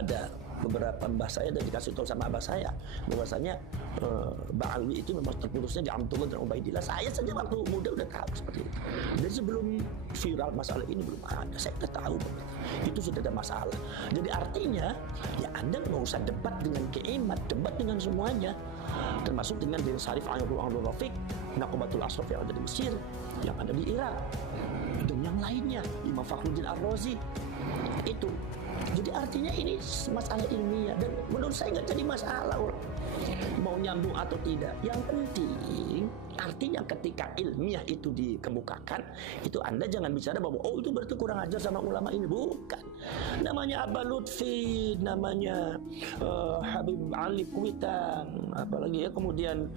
ada beberapa mbah saya dan dikasih tahu sama abah saya bahwasanya Ba'alwi itu memang terputusnya di Abdullah dan Ubaidillah. Saya saja waktu muda udah tahu seperti itu. Dan sebelum viral masalah ini belum ada, saya udah tahu itu sudah ada masalah. Jadi artinya ya Anda nggak usah debat dengan Kiaimat, debat dengan semuanya, termasuk dengan Bin Sarif Abdul Rafiq, Nakobatul Ashraf yang ada di Mesir, yang ada di Irak, dan yang lainnya, Imam Fakhruddin Ar-Razi itu. Jadi artinya ini masalah ilmiah dan menurut saya nggak jadi masalah mau nyambung atau tidak. Yang penting artinya ketika ilmiah itu dikemukakan, itu Anda jangan bicara bahwa oh itu berarti kurang ajar sama ulama ini. Bukan. Namanya Aba Lutfi, namanya Habib Ali Kuitang, apalagi ya, kemudian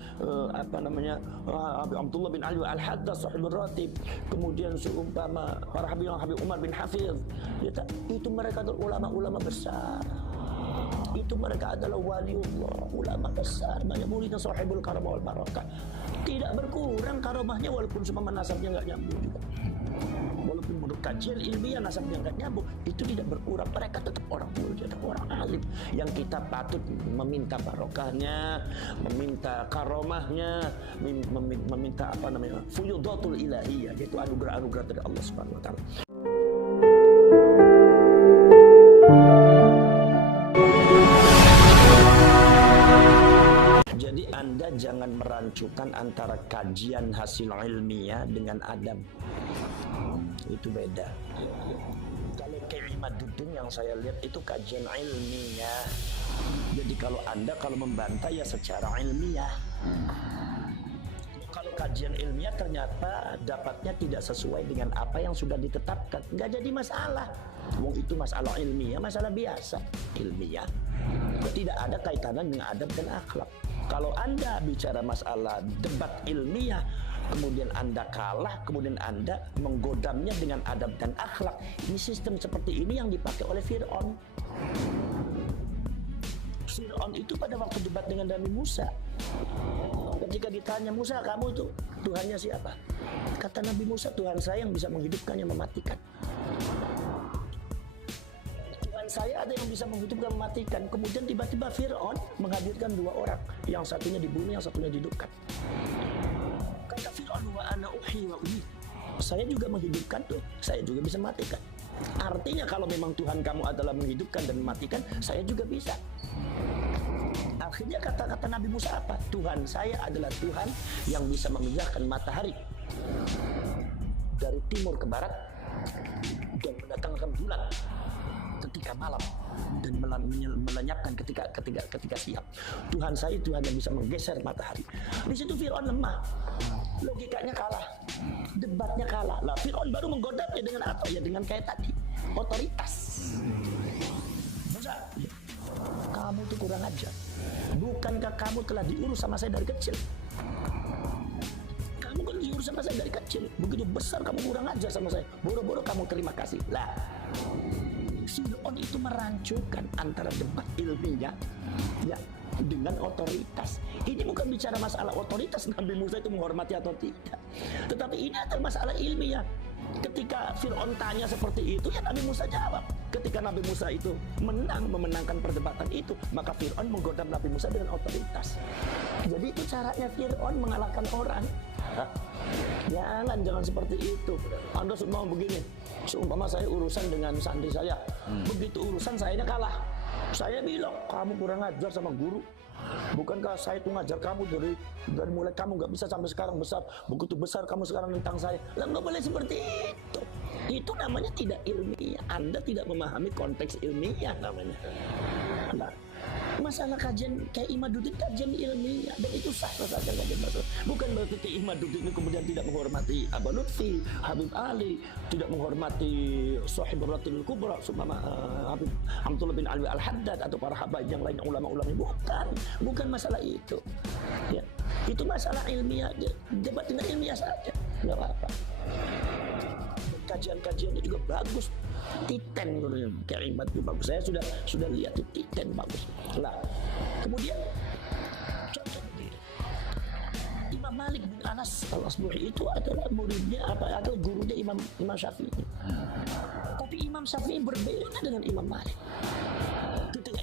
Habib Abdullah bin Ali Al-Haddad Sahibul Ratib, kemudian seumpama para Habib Umar bin Hafiz, itu mereka adalah ulama-ulama besar. Itu mereka adalah waliullah, ulama besar, banyak muridnya, sahibul karamah wal barakah. Tidak berkurang karamahnya walaupun semua nasabnya nggak nyambung juga. Walaupun menurut kajian ilmiah nasabnya nggak nyambung, itu tidak berkurang. Mereka tetap orang mulia, tetap orang alim yang kita patut meminta barokahnya, meminta karomahnya, meminta fuyudatul ilahiyah, yaitu anugerah-anugerah dari Allah Subhanahu wa taala. Jadi Anda jangan merancukan antara kajian hasil ilmiah dengan adab. Itu beda. Kalau kayak Imaduddin yang saya lihat itu kajian ilmiah. Jadi kalau Anda membantah ya secara ilmiah. Kalau kajian ilmiah ternyata dapatnya tidak sesuai dengan apa yang sudah ditetapkan, nggak jadi masalah. Wong itu masalah ilmiah, masalah biasa ilmiah. Tidak ada kaitannya dengan adab dan akhlak. Kalau Anda bicara masalah debat ilmiah, kemudian Anda kalah, kemudian Anda menggodamnya dengan adab dan akhlak. Ini sistem seperti ini yang dipakai oleh Fir'aun. Fir'aun itu pada waktu debat dengan Nabi Musa, ketika ditanya, Musa kamu itu Tuhannya siapa? Kata Nabi Musa, Tuhan saya yang bisa menghidupkan, yang mematikan. Saya ada yang bisa menghidupkan, mematikan. Kemudian tiba-tiba Fir'aun menghadirkan dua orang, yang satunya dibunuh, yang satunya dihidupkan. Kata Fir'aun, wa ana uhyi wa umiit. Saya juga menghidupkan tuh, saya juga bisa mematikan. Artinya kalau memang Tuhan kamu adalah menghidupkan dan mematikan, saya juga bisa. Akhirnya kata-kata Nabi Musa apa? Tuhan saya adalah Tuhan yang bisa memindahkan matahari dari timur ke barat dan mendatangkan bulan ketika malam dan melenyapkan ketika siang. Tuhan saya Tuhan yang bisa menggeser matahari. Di situ Fir'aun lemah, logikanya kalah, debatnya kalah. Lah Fir'aun baru menggodamnya dengan apa? Ya dengan kayak tadi, otoritas. Musa, kamu tuh kurang ajar. Bukankah kamu telah diurus sama saya dari kecil? Kamu kan diurus sama saya dari kecil. Begitu besar kamu kurang ajar sama saya. Boro-boro kamu terima kasih. Lah Fir'aun itu merancukan antara debat ilmiah ya dengan otoritas. Ini bukan bicara masalah otoritas Nabi Musa itu menghormati atau tidak, tetapi ini adalah masalah ilmiah. Ketika Fir'aun tanya seperti itu, ya Nabi Musa jawab. Ketika Nabi Musa itu memenangkan perdebatan itu, maka Fir'aun menggodam Nabi Musa dengan otoritas. Jadi itu caranya Fir'aun mengalahkan orang. Jangan seperti itu. Anda mau begini, seumpama saya urusan dengan santri saya, begitu urusan saya kalah, saya bilang kamu kurang ajar sama guru. Bukankah saya itu ngajar kamu dari mulai kamu nggak bisa sampai sekarang besar, begitu besar kamu sekarang tentang saya. Lah nggak boleh seperti itu. Itu namanya tidak ilmiah. Anda tidak memahami konteks ilmiah namanya. Nah, masalah kajian kayak Imaduddin kajian ilmiah dan itu sah-sah saja, nggak ada masalah. Bukan berarti kayak Imaduddin ini kemudian tidak menghormati Aba Lutfi, Habib Ali, tidak menghormati Sahibul Ratil Kubra, Habib Abdullah bin Ali Al-Haddad atau para habaib yang lain, ulama-ulama. Bukan masalah itu. Ya, itu masalah ilmiah. Debat dengan ilmiah saja, nggak apa-apa. Kajian-kajiannya juga bagus. Titen Kalimat itu bagus. Saya sudah lihat itu Titen bagus. Lah, kemudian contoh begini. Imam Malik bin Anas Al-Asbuhi itu adalah muridnya atau gurunya Imam Syafi'i. Tapi Imam Syafi'i berbeda dengan Imam Malik.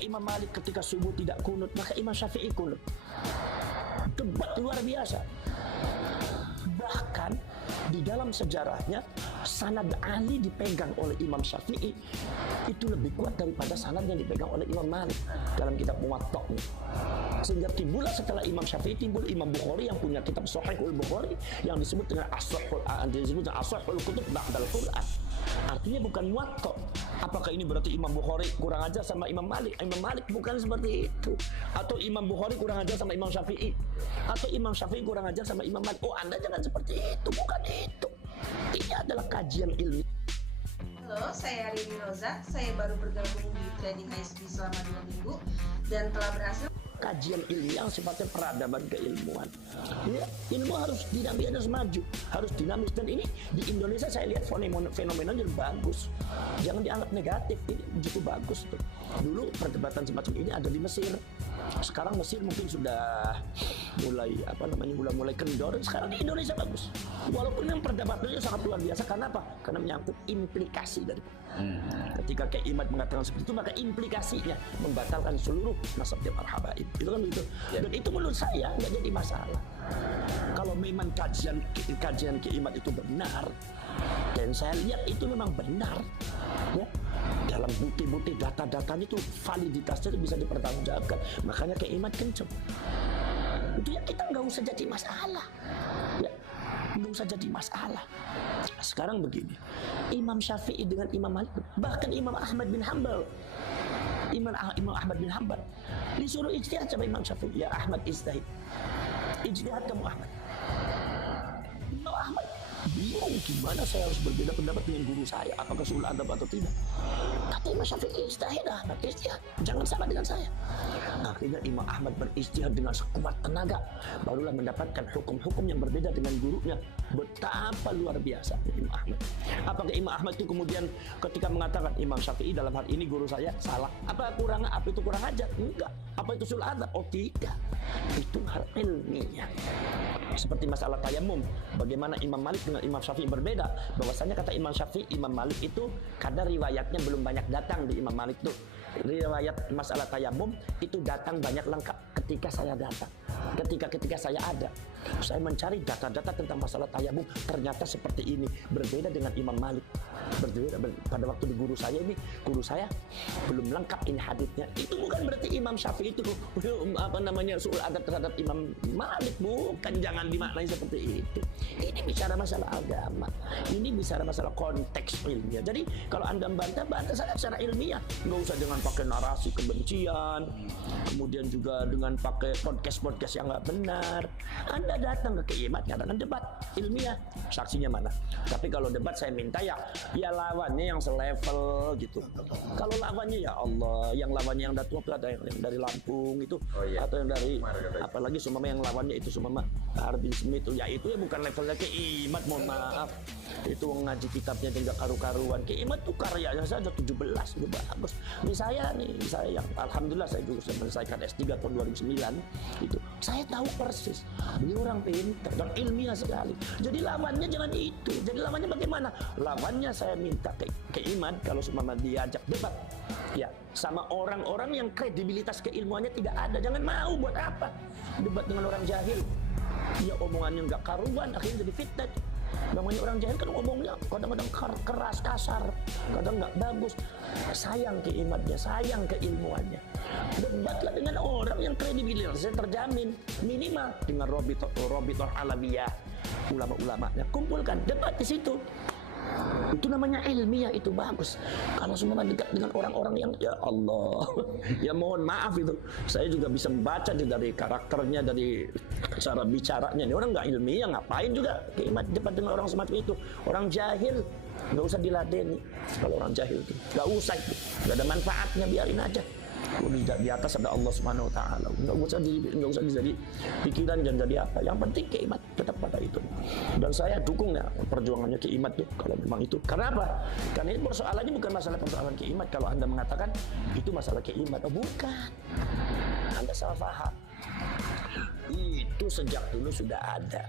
Imam Malik ketika subuh tidak kunut, maka Imam Syafi'i kunut. Debat luar biasa. Bahkan di dalam sejarahnya sanad Ali dipegang oleh Imam Syafi'i itu lebih kuat daripada sanad yang dipegang oleh Imam Malik dalam kitab Muwatta. Sehingga timbullah setelah Imam Syafi'i timbul Imam Bukhari yang punya kitab Sahihul Bukhari yang disebut dengan As-Sahihul Kutub Ba'dal Quran. Artinya bukan Muwatta. Apakah ini berarti Imam Bukhari kurang ajar sama Imam Malik? Imam Malik bukan seperti itu. Atau Imam Bukhari kurang ajar sama Imam Syafi'i? Atau Imam Syafi'i kurang ajar sama Imam Malik? Oh, Anda jangan seperti itu, bukan itu. Ini adalah kajian ilmiah. Halo, saya Rini Roza. Saya baru bergabung di Trading ISP selama 2 minggu dan telah berhasil kajian ilmiah yang sifatnya peradaban keilmuan. Ya, ilmu harus dinamis, harus maju, harus dinamis. Dan ini di Indonesia saya lihat fenomenanya bagus. Jangan dianggap negatif, ini begitu bagus tuh. Dulu perdebatan semacam ini ada di Mesir. Sekarang Mesir mungkin sudah mulai kendor. Sekarang di Indonesia bagus. Walaupun yang perdebatannya sangat luar biasa. Karena apa? Karena menyangkut implikasi dari ketika Kiai Imad mengatakan seperti itu, maka implikasinya membatalkan seluruh nasab dan marhabaib. Itu kan begitu. Dan itu menurut saya nggak jadi masalah. Kalau memang kajian Kiai Imad itu benar, dan saya lihat itu memang benar, ya, dalam bukti-bukti data-datanya itu validitasnya itu bisa dipertanggungjawabkan. Makanya Kiai Imad kenceng. Itu ya kita nggak usah jadi masalah. Ya, nggak usah jadi masalah. Sekarang begini, Imam Syafi'i dengan Imam Malik, bahkan Imam Ahmad bin Hanbal, Imam Ahmad bin Hanbal disuruh ijtihad sama Imam Syafi'i. Ya Ahmad ijtihad, ijtihad kamu Ahmad. Imam Ahmad bingung gimana saya harus berbeda pendapat dengan guru saya, apakah sul adab atau tidak. Kata Imam Syafi'i, ijtihad Ahmad, ijtihad, jangan sama dengan saya. Akhirnya Imam Ahmad berijtihad dengan sekuat tenaga, barulah mendapatkan hukum-hukum yang berbeda dengan gurunya. Betapa luar biasa Imam Ahmad. Apakah Imam Ahmad itu kemudian ketika mengatakan Imam Syafi'i dalam hal ini guru saya salah, apa itu kurang ajar? Enggak. Apa itu sul adab? Oh tidak. Itu hal ilmiah. Seperti masalah tayamum, bagaimana Imam Malik dengan Imam Syafi'i berbeda. Bahwasanya kata Imam Syafi'i, Imam Malik itu kadar riwayatnya belum banyak datang di Imam Malik tuh. Riwayat masalah tayamum itu datang banyak lengkap ketika saya datang. Ketika saya ada, saya mencari data-data tentang masalah tayamum, ternyata seperti ini, berbeda dengan Imam Malik. Berbeda pada waktu di guru saya belum lengkap ini haditsnya. Itu bukan berarti Imam Syafi'i itu sul adab terhadap Imam Malik, bukan, jangan dimaknai seperti itu. Ini bicara masalah agama, ini bicara masalah konteks ilmiah. Jadi kalau Anda bantah saya secara ilmiah, nggak usah dengan pakai narasi kebencian, kemudian juga dengan pakai podcast yang nggak benar. Anda datang ke Kiai Imad katakan debat ilmiah, saksinya mana? Tapi kalau debat saya minta ya lawannya yang selevel gitu. Kalau lawannya ya Allah, yang lawannya yang datang ada yang dari Lampung itu, atau yang dari apalagi yang lawannya itu Harbin Smith itu, ya itu ya bukan levelnya Kiai Imad, mohon maaf. Itu ngaji kitabnya juga karu-karuan. Kiai Imad tuh karyanya saya ada 17, itu bagus. Saya yang alhamdulillah saya juga sudah menyelesaikan S3 tahun 2009 itu. Saya tahu persis. Beliau orang pintar dan ilmiah sekali. Jadi lawannya jangan itu. Jadi lawannya bagaimana? Lawannya saya minta ke Imad kalau seumpama diajak debat, ya sama orang-orang yang kredibilitas keilmuannya tidak ada. Jangan mau, buat apa debat dengan orang jahil? Ya omongannya nggak karuan, akhirnya jadi fitnah. Namanya orang jahil kan ngomongnya kadang-kadang keras, kasar, kadang nggak bagus. Sayang ke imannya, sayang ke ilmuannya. Debatlah dengan orang yang kredibilitasnya terjamin, minimal dengan Robitoh Alawiyah, ulama-ulamanya. Kumpulkan, debat di situ. Itu namanya ilmiah, itu bagus. Kalau semua dekat dengan orang-orang yang ya Allah, ya mohon maaf itu. Saya juga bisa membaca dari karakternya, dari cara bicaranya. Ini orang nggak ilmiah, ngapain juga debat dengan orang semacam itu. Orang jahil nggak usah diladeni. Kalau orang jahil itu nggak usah, itu nggak ada manfaatnya, biarin aja. Di atas ada Allah Subhanahu Wa Taala. Nggak usah jadi pikiran dan jadi apa. Yang penting Kiai Imad tetap pada itu. Dan saya dukung ya perjuangannya Kiai Imad tuh kalau memang itu. Karena apa? Karena ini persoalannya bukan masalah persoalan Kiai Imad. Kalau Anda mengatakan itu masalah Kiai Imad, oh bukan. Anda salah paham. Itu sejak dulu sudah ada.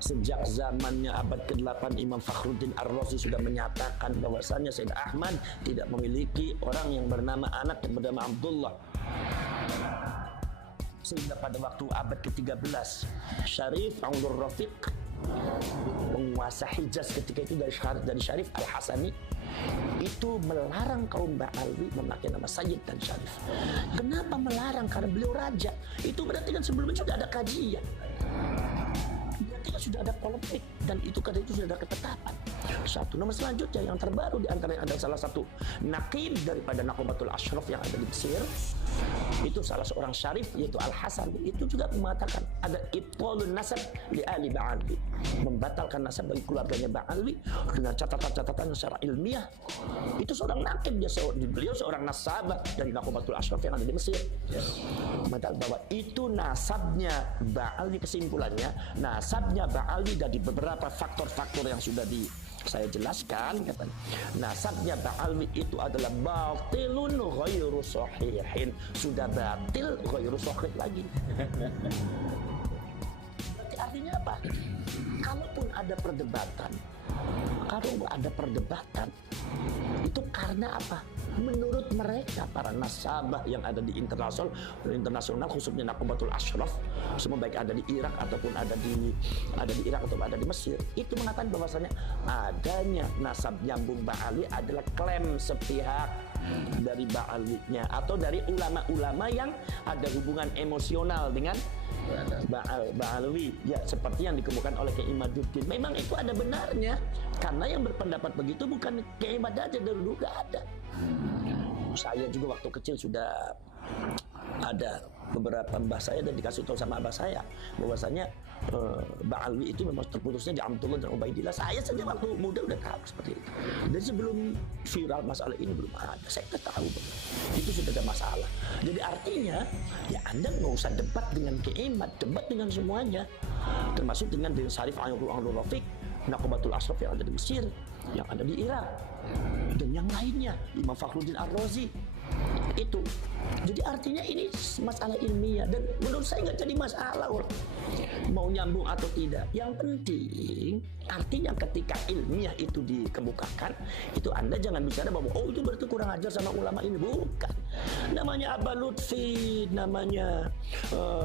Sejak zamannya abad ke-8 Imam Fakhruddin Ar-Razi sudah menyatakan bahwasanya Sayyid Ahmad tidak memiliki orang yang bernama anak yang bernama Abdullah. Sehingga pada waktu abad ke-13 Syarif Abdul Rafiq, penguasa Hijaz ketika itu dari Syarif Al-Hasani, itu melarang kaum Ba'alwi memakai nama Sayyid dan Syarif. Kenapa melarang? Karena beliau raja. Itu berarti kan sebelumnya sudah ada kajian, berarti kan sudah ada polemik, dan itu karena itu sudah ada ketetapan. Satu. Nomor selanjutnya yang terbaru di antaranya ada salah satu naqib daripada Naqibatul Ashraf yang ada di Mesir. Itu salah seorang syarif yaitu Al-Hasan. Itu juga mengatakan ada ibtalun nasab li ali Ba'alwi, membatalkan nasab bagi keluarganya Ba'alwi dengan catatan-catatan secara ilmiah. Itu seorang naqib, beliau seorang nasabah dari Naqibatul Ashraf yang ada di Mesir. Mengatakan bahwa itu nasabnya Ba'alwi, kesimpulannya nasabnya Ba'alwi dari beberapa faktor-faktor yang sudah saya jelaskan, katanya nasabnya Ba'alwi itu adalah batilun ghairu sahihin, sudah batil ghairu sahih lagi. Berarti artinya apa? Kalaupun ada perdebatan, itu karena apa? Menurut mereka para nasabah yang ada di internasional khususnya Naqibatul Ashraf, semua baik ada di Irak ataupun ada di Irak atau ada di Mesir, itu mengatakan bahwasanya adanya nasab nyambung Ba'alwi adalah klaim sepihak dari Ba'alwinya atau dari ulama-ulama yang ada hubungan emosional dengan Ba'alwi, ya seperti yang dikemukakan oleh Kiai Imaduddin. Memang itu ada benarnya, karena yang berpendapat begitu bukan Kiai Imad aja, dulu gak ada. Saya juga waktu kecil sudah ada beberapa mbah saya dan dikasih tahu sama abah saya bahwasanya Ba'alwi itu memang terputusnya di Abdullah dan Ubaidillah. Saya saja waktu muda udah tahu seperti itu. Dan sebelum viral masalah ini belum ada, saya udah tahu bahwa itu sudah ada masalah. Jadi artinya ya Anda nggak usah debat dengan Kiai Imad, debat dengan semuanya, termasuk dengan Syarif Abdul Rafiq, Naqibatul Ashraf yang ada di Mesir, yang ada di Irak, dan yang lainnya, Imam Fakhruddin Ar-Razi. Itu jadi artinya ini masalah ilmiah, dan menurut saya nggak jadi masalah mau nyambung atau tidak. Yang penting artinya ketika ilmiah itu dikemukakan, itu Anda jangan bicara bahwa oh itu berarti kurang ajar sama ulama ini. Bukan. Namanya Aba Lutfi, namanya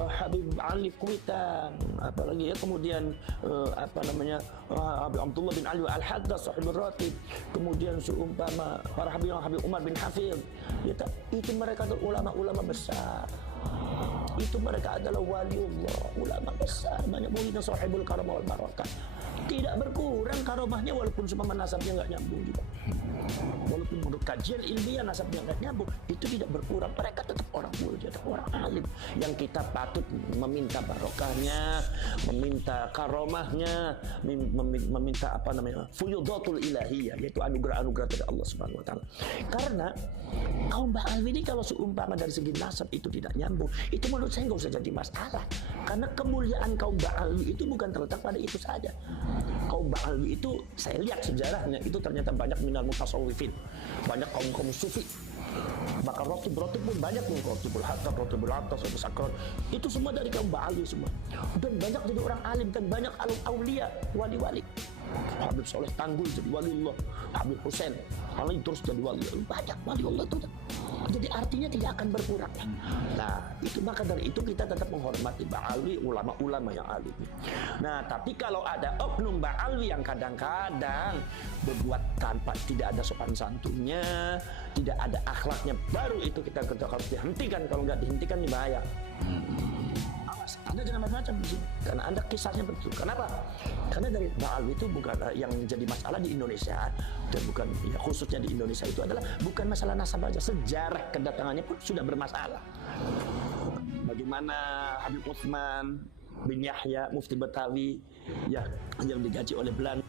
Habib Ali Kuitang, apalagi ya, kemudian Habib Abdullah bin Ali Al-Haddad Sahibul Ratib, kemudian seumpama para Habib Umar bin Hafidh, ya, itu mereka adalah ulama-ulama besar. Itu mereka adalah waliullah, ulama besar, banyak muridnya sahibul karamah wal barakah. Tidak berkurang karomahnya walaupun semua nasabnya nggak nyambung juga. Walaupun menurut kajian ilmiah nasabnya nggak nyambung, itu tidak berkurang. Mereka tetap orang mulia, tetap orang alim yang kita patut meminta barokahnya, meminta karomahnya, meminta fuyudatul ilahiyah, yaitu anugerah-anugerah dari Allah Subhanahu wa taala. Karena kaum Ba'alwi ini kalau seumpama dari segi nasab itu tidak nyambung, itu menurut saya nggak usah jadi masalah. Karena kemuliaan kaum Ba'alwi itu bukan terletak pada itu saja. Kaum Ba'alwi itu saya lihat sejarahnya itu ternyata banyak minal mutasawwifin, banyak kaum sufi. Maka rotib pun banyak nih, rotibul hatta, rotibul atas, rotibul sakral, itu semua dari kaum Ba'alwi semua. Dan banyak jadi orang alim, dan banyak aulia, wali-wali. Habib Soleh Tanggul jadi waliullah, Habib Hussein Ali terus jadi wali, banyak waliullah itu. Jadi artinya tidak akan berkurang. Nah, itu maka dari itu kita tetap menghormati Ba'alwi, ulama-ulama yang alim. Nah, tapi kalau ada oknum Ba'alwi yang kadang-kadang berbuat tanpa tidak ada sopan santunnya, tidak ada akhlaknya, baru itu kita harus dihentikan. Kalau nggak dihentikan ini bahaya. Awas, Anda jangan macam-macam di sini, karena Anda kisahnya betul. Kenapa? Karena dari Ba'alwi itu bukan yang jadi masalah di Indonesia, dan bukan ya, khususnya di Indonesia itu adalah bukan masalah nasab saja, sejarah kedatangannya pun sudah bermasalah. Bagaimana Habib Utsman bin Yahya Mufti Betawi ya yang digaji oleh Belanda